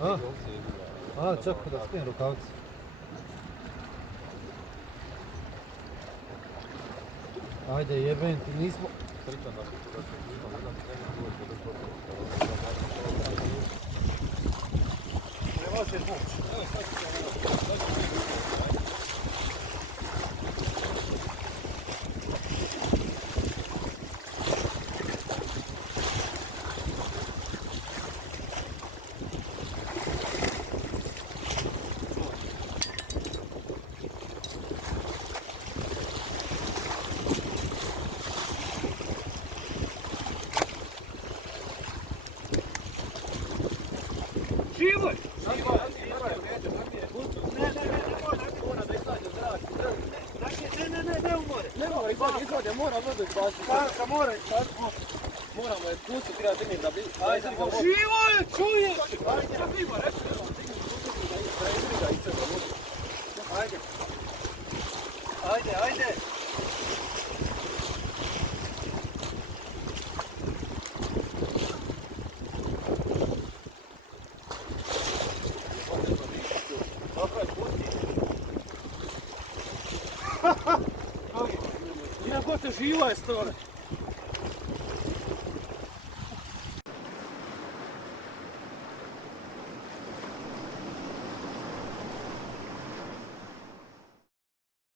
A, čekaj da skijem rukavice. Ajde jebem ti, nismo... Ne možeš moći. Živoj! Ne umore. Ne mora izvode, mora vodu izbaciti. Kanka mora izbaciti. Moramo je pustiti, treba dignuti da bi... Ajde, Živoj, čuje! Ajde. Inako se živa je stole.